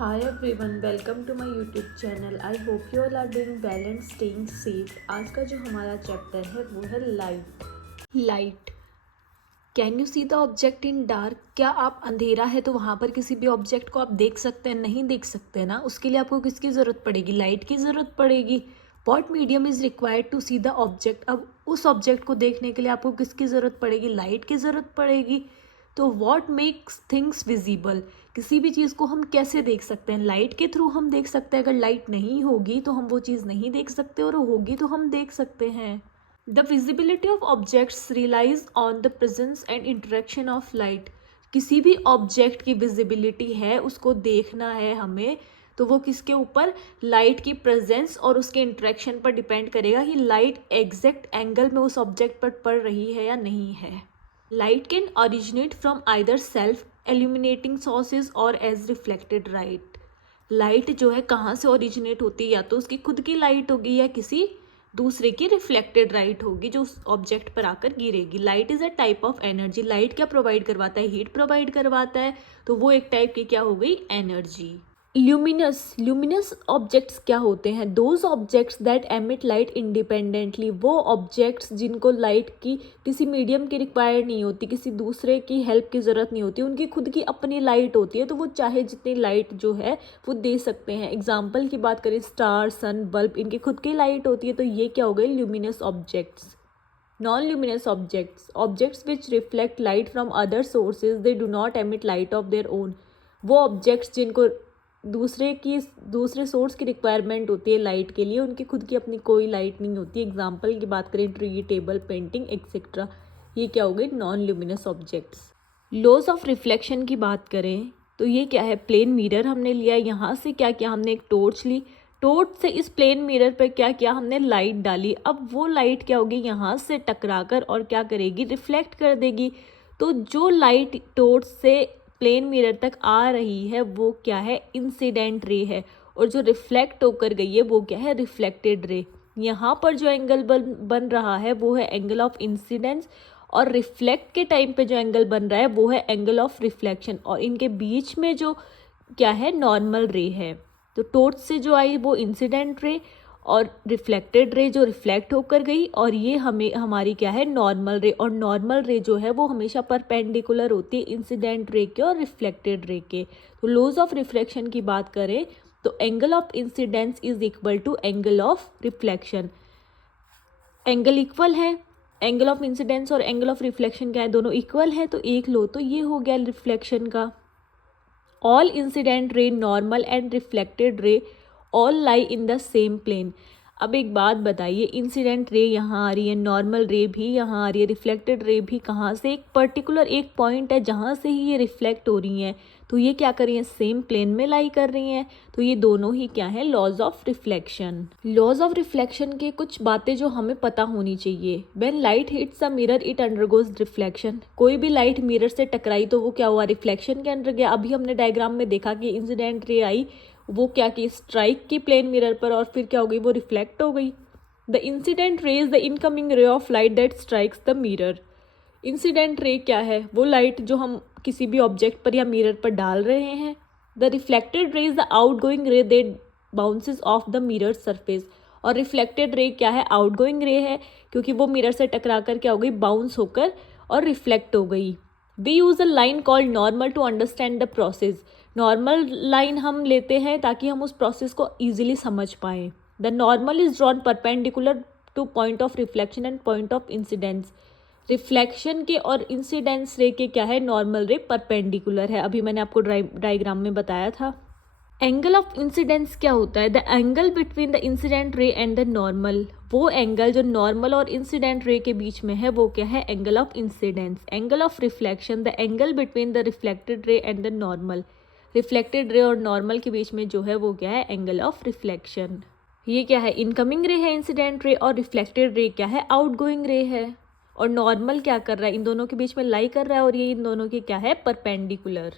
Hi everyone, welcome to my YouTube channel. I hope you all are doing well and staying safe. आज का जो हमारा chapter है वो है light. Light. Can you see the object in dark? क्या आप अंधेरा है तो वहाँ पर किसी भी ऑब्जेक्ट को आप देख सकते हैं? नहीं देख सकते ना. उसके लिए आपको किसकी ज़रूरत पड़ेगी? लाइट की ज़रूरत पड़ेगी. What medium is required to see the object? अब उस ऑब्जेक्ट को देखने के लिए आपको किसकी ज़रूरत पड़ेगी? लाइट की ज़रूरत पड़ेगी. तो वॉट मेक्स थिंग्स विजिबल? किसी भी चीज़ को हम कैसे देख सकते हैं? लाइट के थ्रू हम देख सकते हैं. अगर लाइट नहीं होगी तो हम वो चीज़ नहीं देख सकते, और होगी तो हम देख सकते हैं. The visibility of objects relies on the presence and interaction of light. किसी भी ऑब्जेक्ट की विजिबिलिटी है, उसको देखना है हमें, तो वो किसके ऊपर? लाइट की प्रेजेंस और उसके इंटरेक्शन पर डिपेंड करेगा कि लाइट एग्जैक्ट एंगल में उस ऑब्जेक्ट पर पड़ रही है या नहीं है. Light can originate from either self illuminating sources और एज रिफ्लेक्टेड लाइट. लाइट जो है कहाँ से ओरिजिनेट होती है? या तो उसकी खुद की लाइट होगी या किसी दूसरे की रिफ्लेक्टेड लाइट होगी जो उस ऑब्जेक्ट पर आकर गिरेगी. Light is a type of energy. Light क्या प्रोवाइड करवाता है? हीट प्रोवाइड करवाता है. तो वो एक टाइप की क्या हो गई? एनर्जी. ल्यूमिनस ऑब्जेक्ट्स क्या होते हैं? Those objects that emit light independently. वो ऑब्जेक्ट्स जिनको लाइट की किसी मीडियम की रिक्वायर नहीं होती, किसी दूसरे की हेल्प की ज़रूरत नहीं होती, उनकी खुद की अपनी लाइट होती है, तो वो चाहे जितनी लाइट जो है वो दे सकते हैं. एग्जाम्पल की बात करें, स्टार, सन, बल्ब, इनकी खुद की लाइट होती है, तो ये क्या हो गए? Luminous objects. Non luminous objects which reflect light from other sources, they do not emit light of their own. वो ऑब्जेक्ट्स जिनको दूसरे सोर्स की रिक्वायरमेंट होती है लाइट के लिए, उनकी खुद की अपनी कोई लाइट नहीं होती. एग्जाम्पल की बात करें, ट्री, टेबल, पेंटिंग एक्सेट्रा, ये क्या हो गए? Non luminous objects. Laws of reflection की बात करें तो ये क्या है? प्लेन मिरर हमने लिया. यहाँ से क्या किया हमने? एक टॉर्च ली. टॉर्च से इस प्लेन मिरर पर क्या किया हमने? लाइट डाली. अब वो लाइट क्या होगी? यहाँ से टकराकर और क्या करेगी? रिफ्लेक्ट कर देगी. तो जो लाइट टॉर्च से प्लेन मिरर तक आ रही है वो क्या है? इंसिडेंट रे है. और जो रिफ्लेक्ट होकर गई है वो क्या है? Reflected ray. यहाँ पर जो एंगल बन रहा है वो है एंगल ऑफ इंसिडेंस, और रिफ्लेक्ट के टाइम पे जो एंगल बन रहा है वो है एंगल ऑफ रिफ्लेक्शन. और इनके बीच में जो क्या है? नॉर्मल रे है. तो टॉर्च से जो आई वो इंसिडेंट रे, और रिफ्लेक्टेड रे जो रिफ्लेक्ट होकर गई, और ये हमें हमारी क्या है? नॉर्मल रे. और नॉर्मल रे जो है वो हमेशा परपेंडिकुलर होती है इंसिडेंट रे के और रिफ्लेक्टेड रे के. तो लॉज ऑफ रिफ्लेक्शन की बात करें तो angle of incidence is equal to angle of reflection. Angle equal है. एंगल ऑफ इंसिडेंस और एंगल ऑफ रिफ्लेक्शन क्या है? दोनों इक्वल है, तो एक लो. तो ये हो गया रिफ्लेक्शन का. All incident ray, normal and reflected ray all lie in the same plane. अब एक बात बताइए, इंसिडेंट रे यहाँ आ रही है, नॉर्मल रे भी यहाँ आ रही है, रिफ्लेक्टेड रे भी कहाँ से? एक पर्टिकुलर एक पॉइंट है जहाँ से ही ये रिफ्लेक्ट हो रही हैं, तो ये क्या कर रही हैं? सेम प्लेन में लाई कर रही हैं. तो ये दोनों ही क्या है? Laws of reflection. Laws of reflection के कुछ बातें जो हमें पता होनी चाहिए. When light hits a mirror it undergoes reflection. कोई भी लाइट मिरर से टकराई तो वो क्या हुआ? रिफ्लेक्शन के अंदर गया. अभी हमने डायग्राम में देखा कि इंसिडेंट रे आई, वो क्या की? स्ट्राइक की प्लेन मिरर पर, और फिर क्या हो गई? वो रिफ्लेक्ट हो गई. The incident ray is the incoming ray of light that strikes the mirror. Incident ray क्या है? वो लाइट जो हम किसी भी ऑब्जेक्ट पर या मिरर पर डाल रहे हैं. The reflected ray is the outgoing ray that bounces off the mirror surface. और रिफ्लेक्टेड रे क्या है? आउटगोइंग रे है, क्योंकि वो मिरर से टकरा कर क्या हो गई? बाउंस होकर और रिफ्लेक्ट हो गई. We use a line called normal to understand the process. Normal line हम लेते हैं ताकि हम उस प्रोसेस को ईजिली समझ पाएँ. The normal is drawn perpendicular two point of reflection and point of incidence. Reflection के और इंसिडेंस रे के क्या है? नॉर्मल रे परपेंडिकुलर है. अभी मैंने आपको डायग्राम में बताया था. एंगल ऑफ इंसिडेंस क्या होता है? The angle between the incident ray and the normal. वो एंगल जो नॉर्मल और इंसिडेंट रे के बीच में है वो क्या है? Angle of incidence. Angle of reflection, the angle between the reflected रे and the normal. Reflected ray और नॉर्मल के बीच में जो है वो क्या है? Angle of reflection. ये क्या है? इनकमिंग रे है इंसिडेंट रे, और रिफ्लेक्टेड रे क्या है? आउटगोइंग रे है. और नॉर्मल क्या कर रहा है? इन दोनों के बीच में लाई कर रहा है, और ये इन दोनों के क्या है? Perpendicular.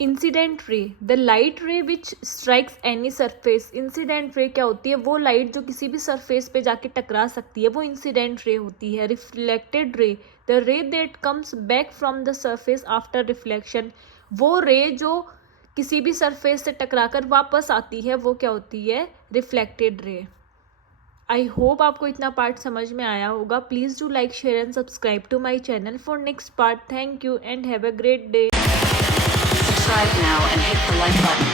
Incident ray, the light रे विच strikes any surface. Incident ray क्या होती है? वो लाइट जो किसी भी सरफेस पे जाके टकरा सकती है, वो इंसिडेंट रे होती है. रिफ्लेक्टेड रे, द रे that comes back from the surface after reflection. वो रे जो किसी भी सरफेस से टकराकर वापस आती है वो क्या होती है? Reflected ray. आई होप आपको इतना पार्ट समझ में आया होगा। Please do like, share and subscribe to my channel for next part. Thank you and have a great day. Subscribe now and hit the like button.